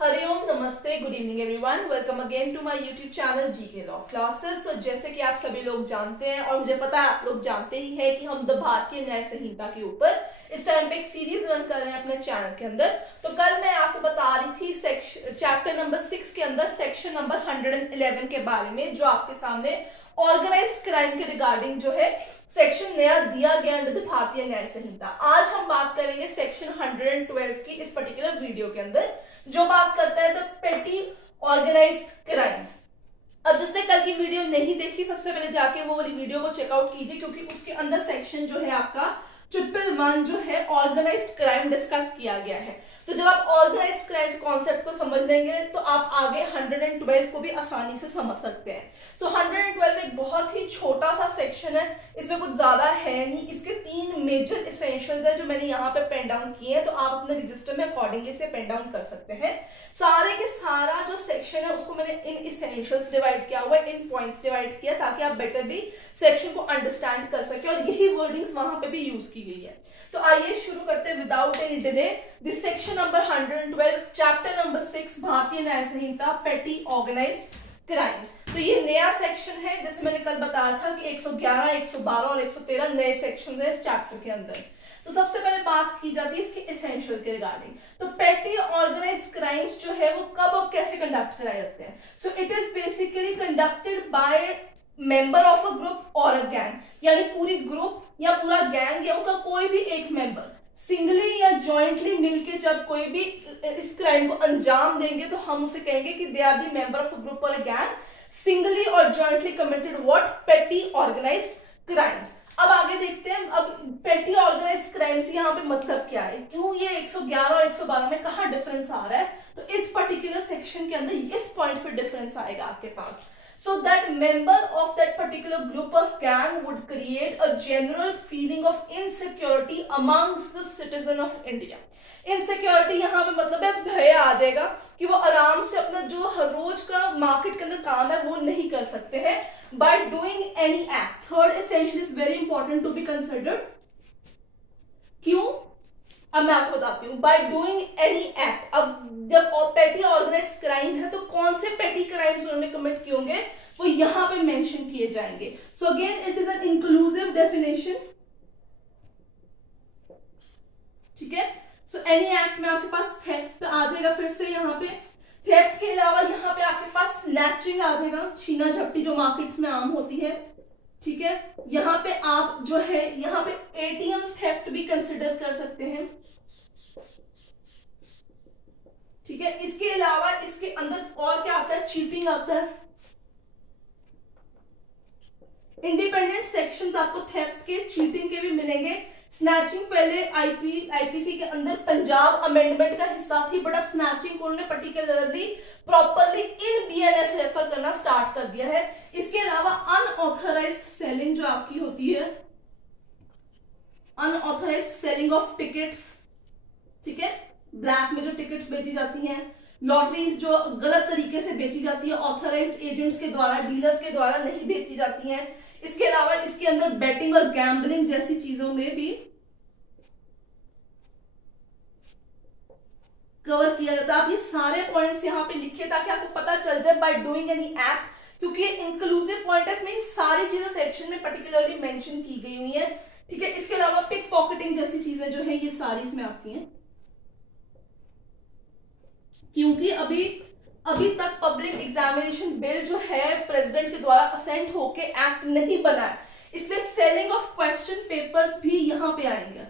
हरिओम, नमस्ते, good evening everyone. Welcome again to my YouTube channel GK law classes. तो जैसे कि आप सभी लोग जानते हैं और मुझे पता है आप लोग जानते ही हैं कि हम द भारतीय न्याय संहिता के ऊपर इस टाइम पे एक सीरीज रन कर रहे हैं अपने चैनल के अंदर। तो कल मैं आपको बता रही थी चैप्टर नंबर 6 के अंदर सेक्शन नंबर 111 के बारे में, जो आपके सामने ऑर्गेनाइज्ड क्राइम के रिगार्डिंग जो है सेक्शन नया दिया गया अंडर द भारतीय न्याय संहिता। आज हम बात करेंगे सेक्शन 112 की इस पर्टिकुलर वीडियो के अंदर, जो बात करता है द पेटी ऑर्गेनाइज्ड क्राइम्स। अब जिसने कल की वीडियो नहीं देखी, सबसे पहले जाके वो वाली वीडियो को चेकआउट कीजिए, क्योंकि उसके अंदर सेक्शन जो है आपका 111 जो है ऑर्गेनाइज्ड क्राइम डिस्कस किया गया है। तो जब आप ऑर्गेनाइज्ड क्राइम के कॉन्सेप्ट को समझ लेंगे तो आप आगे 112 को भी आसानी से समझ सकते हैं। सो 112 एक बहुत ही छोटा सा सेक्शन है, इसमें कुछ ज्यादा है नहीं। इसके 3 मेजर एसेंशियल्स है जो मैंने यहाँ पे पेन डाउन किए हैं, तो आप अपने रजिस्टर में अकॉर्डिंगली से पेन डाउन कर सकते हैं। सारे के सारा जो सेक्शन है उसको मैंने इन एसेंशियल्स डिवाइड किया हुआ है, इन पॉइंट्स डिवाइड किया, ताकि आप बेटरली सेक्शन को अंडरस्टैंड कर सके, और यही वर्डिंग्स वहां पे भी यूज की गई है। तो आइए शुरू करते हैं without any delay this section number 112 chapter number 6 भारतीय न्याय संहिता पेटी ऑर्गेनाइज्ड क्राइम्स। तो ये नया सेक्शन है, जैसे मैंने कल बताया था कि 111, 112 और 113 नए सेक्शन है इस चैप्टर के अंदर। तो सबसे पहले बात की जाती है इसके एसेंशियल के रिगार्डिंग। तो पेटी ऑर्गेनाइज्ड क्राइम्स जो है वो कब और कैसे कंडक्ट कराए जाते हैं। So it is basically conducted by member of a group और अ गैंग, यानी पूरी ग्रुप या पूरा गैंग या उनका कोई भी एक मेंबर सिंगली या जॉइंटली मिलके जब कोई भी इस क्राइम को अंजाम देंगे तो हम उसे कहेंगे कि they are the member of a group और अ गैंग सिंगली और jointly committed what petty organized crimes. अब आगे देखते हैं, अब पेटी ऑर्गेनाइज्ड क्राइम्स यहाँ पे मतलब क्या है, क्यों ये 111 और 112 में कहाँ डिफरेंस आ रहा है। तो इस पर्टिकुलर सेक्शन के अंदर इस पॉइंट पे डिफरेंस आएगा आपके पास। So that member of that particular group or gang would create a general feeling of insecurity amongst the citizen of India. Insecurity यहाँ पे मतलब है भय आ जाएगा कि वो आराम से अपना जो हर रोज का मार्केट के अंदर काम है वो नहीं कर सकते हैं by doing any act. Third essential is very important to be considered. क्यों? अब मैं आपको बताती हूँ। बाय डूइंग एनी एक्ट, अब जब पेटी ऑर्गेनाइज्ड क्राइम है तो कौन से पेटी क्राइम्स उन्होंने कमिट किए होंगे वो यहाँ पे मेंशन किए जाएंगे। So again it is an inclusive definition, ठीक है। सो एनी एक्ट में आपके पास थेफ्ट आ जाएगा, फिर से यहाँ पे थेफ्ट के अलावा यहाँ पे आपके पास स्नैचिंग आ जाएगा, छीना झपटी जो मार्केट्स में आम होती है, ठीक है। यहाँ पे आप जो है यहाँ पे एटीएम थेफ्ट भी कंसिडर कर सकते हैं, ठीक है। इसके अलावा इसके अंदर और क्या आता है, चीटिंग आता है। इंडिपेंडेंट सेक्शंस आपको थेफ्ट के, चीटिंग के भी मिलेंगे। स्नैचिंग पहले आईपीसी के अंदर पंजाब अमेंडमेंट का हिस्सा थी, बट अब स्नैचिंग को उन्होंने particularly properly in BNS refer करना स्टार्ट कर दिया है। इसके अलावा अनऑथराइज्ड सेलिंग जो आपकी होती है, अनऑथराइज्ड सेलिंग ऑफ टिकट्स, ठीक है, ब्लैक में जो टिकट्स बेची जाती हैं, लॉटरीज जो गलत तरीके से बेची जाती है, ऑथराइज्ड एजेंट्स के द्वारा, डीलर्स के द्वारा नहीं बेची जाती हैं। इसके अलावा इसके अंदर बेटिंग और गैम्बलिंग जैसी चीजों में भी कवर किया जाता है। आप ये सारे पॉइंट्स यहाँ पे लिखिए ताकि आपको पता चल जाए बाय डूइंग एनी एक्ट, क्योंकि ये इंक्लूसिव पॉइंट है, इसमें ये सारी चीजें सेक्शन में पर्टिकुलरली मेंशन की गई हुई है, ठीक है। इसके अलावा पिक पॉकेटिंग जैसी चीजें जो है ये सारी इसमें आती हैं, क्योंकि अभी तक पब्लिक एग्जामिनेशन बिल जो है प्रेसिडेंट के द्वारा असेंट होके एक्ट नहीं बना है, इसलिए सेलिंग ऑफ क्वेश्चन पेपर्स भी यहां पे आएंगे,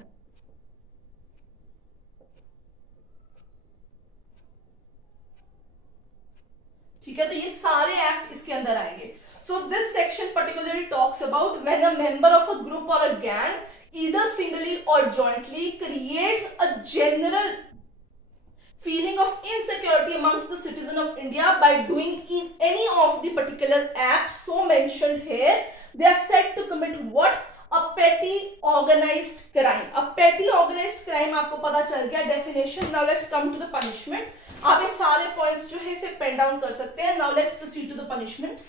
ठीक है। तो ये सारे एक्ट इसके अंदर आएंगे। So this section particularly talks about when a member of a group और a gang either singly or jointly creates a general feeling of insecurity amongst the citizen of India by doing in any of the particular acts so mentioned here, they are said to commit what? A petty organized crime. A petty organized crime आपको पता चल गया definition. Now let's come to the punishment. आप ये सारे points जो है इसे pen down कर सकते हैं। Now let's proceed to the punishment.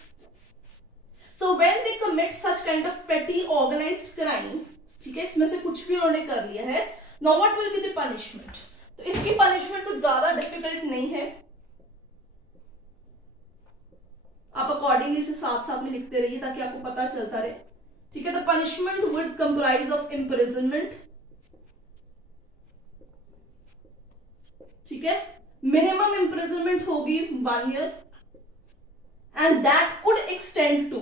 So when they commit such kind of petty organized crime, ठीक है, इसमें से कुछ भी उन्होंने कर लिया है, now what will be the punishment? तो इसकी पनिशमेंट कुछ ज्यादा डिफिकल्ट नहीं है, आप अकॉर्डिंगली इसे साथ साथ में लिखते रहिए ताकि आपको पता चलता रहे, ठीक है। The punishment would comprise of imprisonment, ठीक है। मिनिमम इम्प्रिजनमेंट होगी 1 year and that could extend to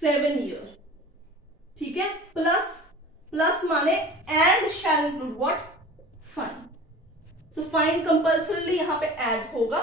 7 year, ठीक है। प्लस माने and shall include what, fine. So fine compulsorily यहां पे ऐड होगा,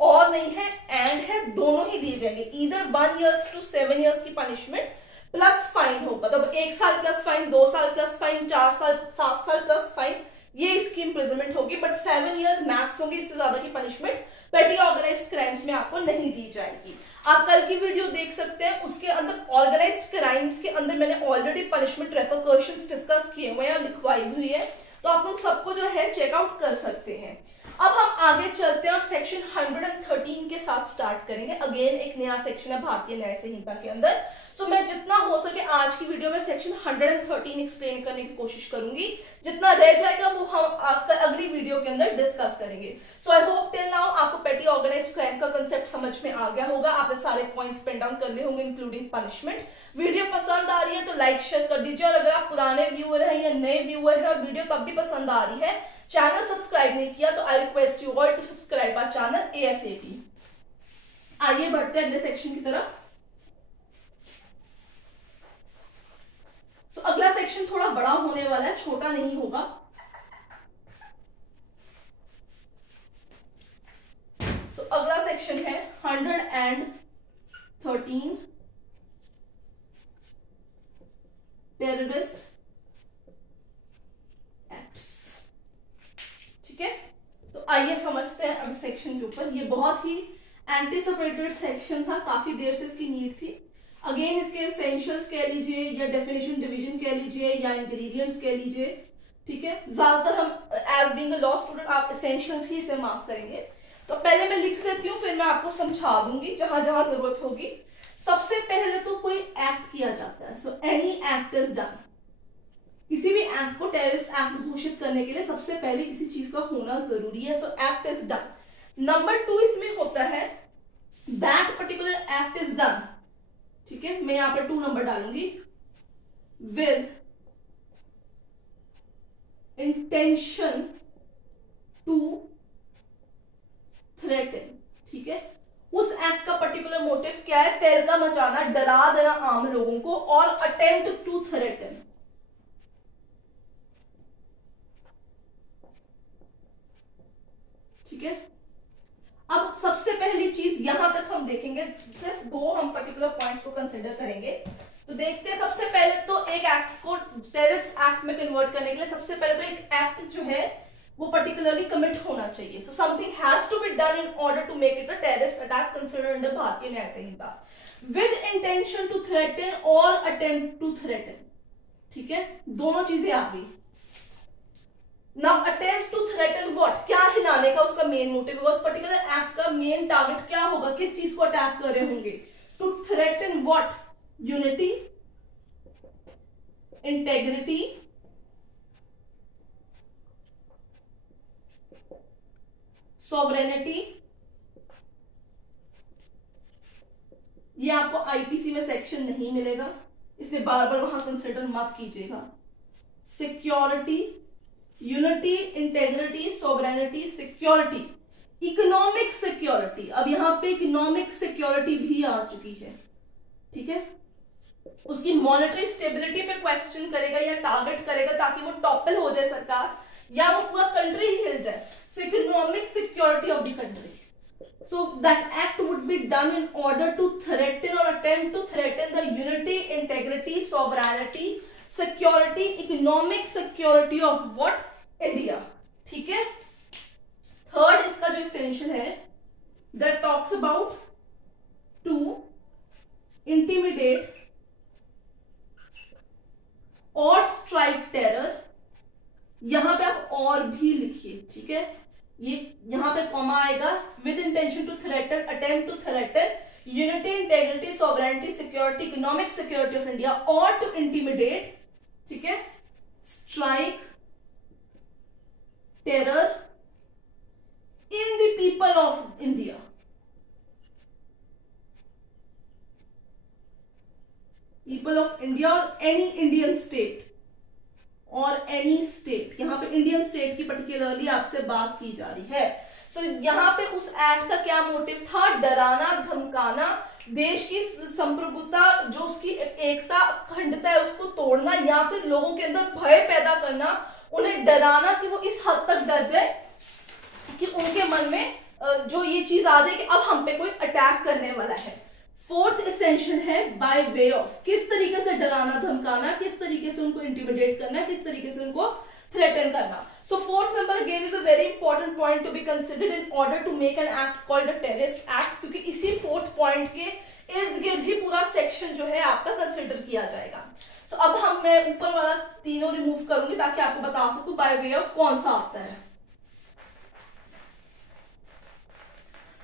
और नहीं है एंड है, दोनों ही दिए जाएंगे। ईदर 1 ईयर्स टू 7 ईयर्स की पनिशमेंट प्लस फाइन होगा, तब 1 साल प्लस फाइन, 2 साल प्लस फाइन, 4 साल 7 साल प्लस फाइन, ये इसकी इंप्रिजनमेंट होगी। बट 7 ईयर्स मैक्स होगी, इससे ज्यादा की पनिशमेंट पेटी ऑर्गेनाइज्ड क्राइम्स में आपको नहीं दी जाएगी। आप कल की वीडियो देख सकते हैं, उसके अंदर ऑर्गेनाइज्ड क्राइम्स के अंदर मैंने ऑलरेडी पनिशमेंट रेपरकशंस डिस्कस किए हुए हैं, लिखवाई हुई है, तो आप उन सबको जो है चेकआउट कर सकते हैं। अब हम आगे चलते हैं और सेक्शन 113 के साथ स्टार्ट करेंगे। अगेन एक नया सेक्शन है भारतीय न्याय संहिता के अंदर। सो मैं जितना हो सके आज की वीडियो में सेक्शन 113 एक्सप्लेन करने की कोशिश करूंगी, जितना रह जाएगा वो हम आपका अगली वीडियो के अंदर डिस्कस करेंगे। सो आई होप टिल नाउ आपको पेटी ऑर्गेनाइज्ड क्राइम का कंसेप्ट समझ में आ गया होगा, आपने सारे पॉइंट्स पेन डाउन कर लिए होंगे इंक्लूडिंग पनिशमेंट। वीडियो पसंद आ रही है तो लाइक शेयर कर दीजिए, और अगर आप पुराने व्यूअर हैं या नए व्यूअर हैं और वीडियो तब भी पसंद आ रही है, चैनल सब्सक्राइब नहीं किया तो I request you all to subscribe our channel ASAP। आइए बढ़ते हैं अगले सेक्शन की तरफ। सो अगला सेक्शन थोड़ा बड़ा होने वाला है, छोटा नहीं होगा। सो अगला सेक्शन है 113 टेररिस्ट एक्ट्स, ठीक है। तो आइए समझते हैं अब सेक्शन के ऊपर। ये बहुत ही एंटीसिपेटेड सेक्शन था, काफी देर से इसकी नीड थी। अगेन इसके एसेंशियल्स कह लीजिए या डेफिनेशन डिवीजन कह लीजिए या इंग्रेडिएंट्स कह लीजिए, ठीक है। ज्यादातर हम as being a law student आप एसेंशियल्स ही इसे मार्क करेंगे। तो पहले मैं लिख देती हूँ, फिर मैं आपको समझा दूंगी जहां जहां जरूरत होगी। सबसे पहले तो कोई एक्ट किया जाता है, so any act is done. किसी भी एक्ट को टेररिस्ट एक्ट घोषित करने के लिए सबसे पहले किसी चीज का होना जरूरी है, सो एक्ट इज डन। नंबर 2 इसमें होता है that particular act is done, ठीक है। मैं यहां पर 2 नंबर डालूंगी, विद इंटेंशन टू थ्रेटन, ठीक है। उस एक्ट का पर्टिकुलर मोटिव क्या है, तहलका मचाना, डरा देना आम लोगों को, और अटेम्प्ट टू थ्रेटन, ठीक है। अब सबसे पहली चीज यहां तक हम देखेंगे, सिर्फ 2 हम पर्टिकुलर पॉइंट्स को कंसीडर करेंगे। तो देखते हैं, सबसे पहले तो एक एक्ट को टेररिस्ट एक्ट में कन्वर्ट करने के लिए सबसे पहले तो एक एक्ट जो है वो पर्टिकुलरली कमिट होना चाहिए। So something has to be done in order to make it a terrorist attack considered under Bharatiya Nyaya Sanhita, with intention to threaten और अटेम्प्ट टू थ्रेटन, ठीक है। दोनों चीजें आ गई। Now attempt to threaten what, क्या हिलाने का उसका मेन मोटिव होगा, उस पर्टिकुलर एक्ट का मेन टारगेट क्या होगा, किस चीज को अटैक कर रहे होंगे, to threaten what, unity, integrity, sovereignty. ये आपको आईपीसी में सेक्शन नहीं मिलेगा, इसलिए बार बार वहां कंसिडर मत कीजिएगा। Security, unity, integrity, sovereignty, security, economic security. अब यहां पे इकोनॉमिक सिक्योरिटी भी आ चुकी है, ठीक है। उसकी मॉनेटरी स्टेबिलिटी पे क्वेश्चन करेगा या टारगेट करेगा ताकि वो टॉपल हो जाए सरकार, या वो पूरा कंट्री ही हिल जाए। सो economic security of the country, so that act would be done in order to threaten or attempt to threaten the unity, integrity, sovereignty, security, economic security of what, India, ठीक है। Third इसका जो essential है, that talks about to intimidate और strike terror। यहां पे आप और भी लिखिए, ठीक है। ये यहां पे कॉमा आएगा, with intention to threaten, attempt to threaten, unity, integrity, sovereignty, security, economic security of India, और टू इंटिमिडेट, ठीक है, strike terror in the people India और एनी इंडियन स्टेट और एनी स्टेट, यहाँ पे इंडियन स्टेट की particularly आपसे बात की जा रही है। सो यहाँ पे उस एक्ट का क्या मोटिव था? डराना धमकाना, देश की संप्रभुता जो उसकी एकता अखंडता है उसको तोड़ना, या फिर लोगों के अंदर भय पैदा करना, उन्हें डराना कि वो इस हद तक डर जाए कि उनके मन में जो ये चीज आ जाए कि अब हम पे कोई अटैक करने वाला है। फोर्थ एसेंशियल है बाय वे ऑफ, किस तरीके से डराना धमकाना, किस तरीके से उनको इंटिमिडेट करना, किस तरीके से उनको थ्रेटन करना। So fourth number again is a very important point to be considered in order to make an act called a terrorist act, क्योंकि इसी फोर्थ पॉइंट के इर्द गिर्द ही पूरा सेक्शन जो है आपका कंसिडर किया जाएगा। सो अब मैं ऊपर वाला तीनों रिमूव करूंगी ताकि आपको बता सकूं बाय वे ऑफ कौन सा आता है।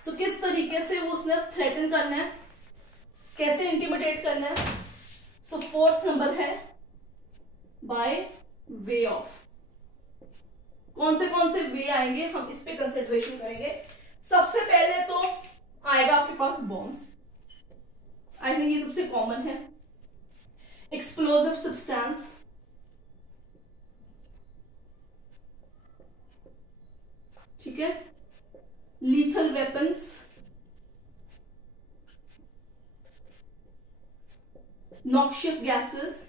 सो किस तरीके से वो उसने थ्रेटन करना है, कैसे इंटिमिडेट करना है। सो फोर्थ नंबर है बाय वे ऑफ। कौन से वे आएंगे हम इस पे कंसिडरेशन करेंगे। सबसे पहले तो आएगा आपके पास बॉम्ब्स, आई थिंक ये सबसे कॉमन है। एक्सप्लोजिव सब्सटेंस, ठीक है, लीथल वेपन्स, नॉक्शियस गैसेस,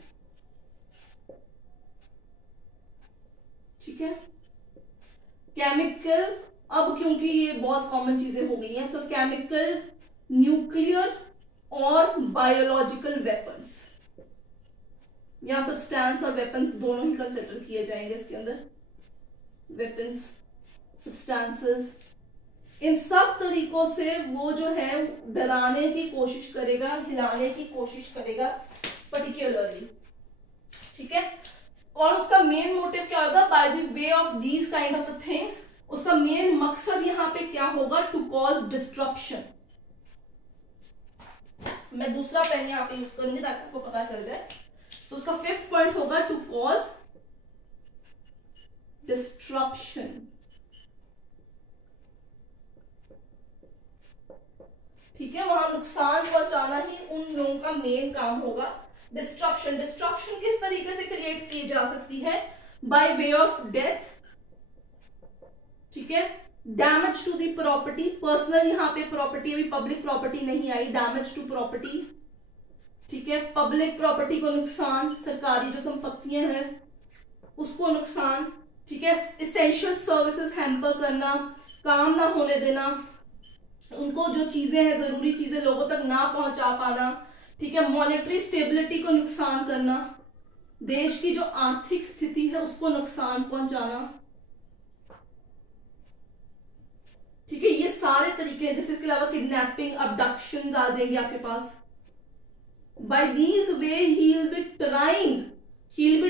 ठीक है, केमिकल, अब क्योंकि ये बहुत कॉमन चीजें हो गई हैं, सो केमिकल, न्यूक्लियर और बायोलॉजिकल वेपन्स, यहां सब्सटेंस और वेपन्स दोनों ही कंसिडर किए जाएंगे इसके अंदर। वेपन्स, सब्सटेंसेस, इन सब तरीकों से वो जो है डराने की कोशिश करेगा, हिलाने की कोशिश करेगा पर्टिकुलरली, ठीक है। और उसका मेन मोटिव क्या होगा? By the way of these kind of things, उसका मेन मकसद यहां पे क्या होगा? To cause disruption. मैं दूसरा पेन यहां पे यूज करूंगी ताकि आपको पता चल जाए। सो उसका फिफ्थ पॉइंट होगा टू कॉज डिस्ट्रप्शन, ठीक है, वहां नुकसान पहुंचाना ही उन लोगों का मेन काम होगा। डिस्ट्रप्शन, डिस्ट्रप्शन किस तरीके से क्रिएट की जा सकती है? बाय वे ऑफ डेथ, ठीक है, damage to the property, personal, यहां पे प्रॉपर्टी अभी पब्लिक प्रॉपर्टी नहीं आई, डैमेज टू प्रॉपर्टी, ठीक है, पब्लिक प्रॉपर्टी को नुकसान, सरकारी जो संपत्तियां हैं उसको नुकसान, ठीक है, एसेंशियल सर्विसेज हैम्पर करना, काम ना होने देना, उनको जो चीजें हैं जरूरी चीजें लोगों तक ना पहुंचा पाना, ठीक है, मॉनेटरी स्टेबिलिटी को नुकसान करना, देश की जो आर्थिक स्थिति है उसको नुकसान पहुंचाना, ठीक है, ये सारे तरीके हैं। जैसे इसके अलावा किडनैपिंग, अबडक्शंस आ जाएंगे आपके पास। By these way he will be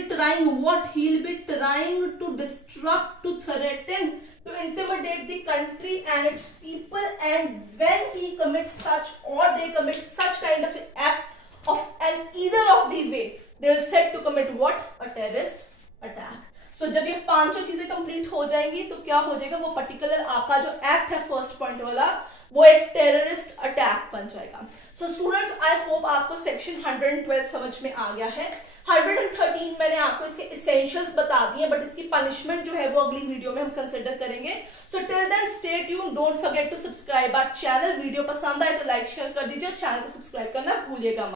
trying what? He will be trying to destruct, to threaten, to intimidate the country and its people, and when he commits such or they commit such kind of act of and either of the way they will set to commit what? A terrorist attack. So जब ये पांचों चीजें complete हो जाएंगी तो क्या हो जाएगा? वो पर्टिकुलर आपका जो एक्ट है फर्स्ट पॉइंट वाला वो एक टेररिस्ट अटैक बन जाएगा। सो स्टूडेंट्स, आई होप आपको सेक्शन 112 समझ में आ गया है। 113 मैंने आपको इसके एसेंशियल्स बता दिए, बट इसकी पनिशमेंट जो है वो अगली वीडियो में हम कंसिडर करेंगे। So till then stay tuned, don't forget to subscribe our channel. Video पसंद आए तो लाइक शेयर कर दीजिए और चैनल को सब्सक्राइब करना भूलिएगा।